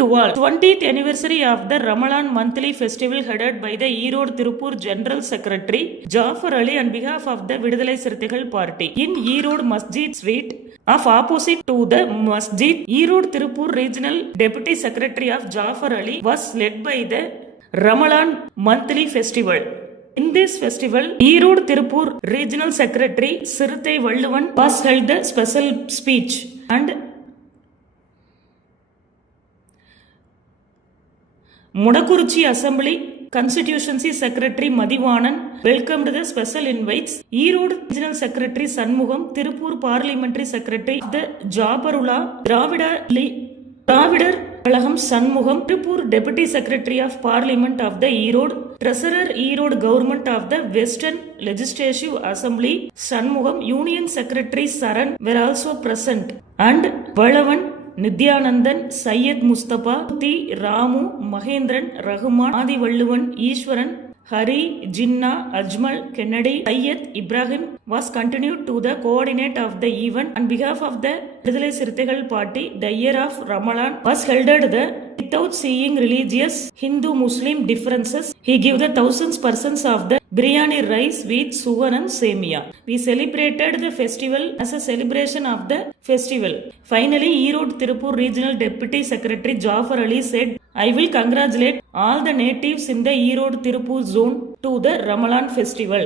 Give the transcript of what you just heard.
to all. 20th anniversary of the Ramadan monthly festival headed by the Erode Tirupur General Secretary Jafar Ali on behalf of the Vidudalai Sirthigal Party in Erode Masjid Street of opposite to the Masjid. Erode Tirupur Regional Deputy Secretary of Jafar Ali was led by the Ramadan monthly festival. In this festival, Erode Tirupur Regional Secretary Sirthai Valluvan was held the special speech and Mudakuruchi Assembly Constituency Secretary Madhivanan welcomed the special invites. Erode Regional Secretary Sanmugam, Tirupur Parliamentary Secretary of the Jabarula Dravidar Kalaham Sanmugam, Tirupur Deputy Secretary of Parliament of the Erode, Treasurer Erode Government of the Western Legislative Assembly Sanmugam, Union Secretary Saran were also present, and Valavan Nidhyanandan, Syed Mustapha, T. Ramu, Mahendran, Rahman, Adi Valluvan, Ishwaran, Hari, Jinnah, Ajmal, Kennedy, Syed Ibrahim was continued to the coordinate of the event. On behalf of the Vidudalai Sirthigal Party, the year of Ramadan was held without seeing religious Hindu-Muslim differences. He gave the thousands persons of the biryani rice with sugar and semia. We celebrated the festival as a celebration of the festival. Finally, Erode Tirupur Regional Deputy Secretary Jafar Ali said, I will congratulate all the natives in the Erode Tirupur zone to the Ramadan festival.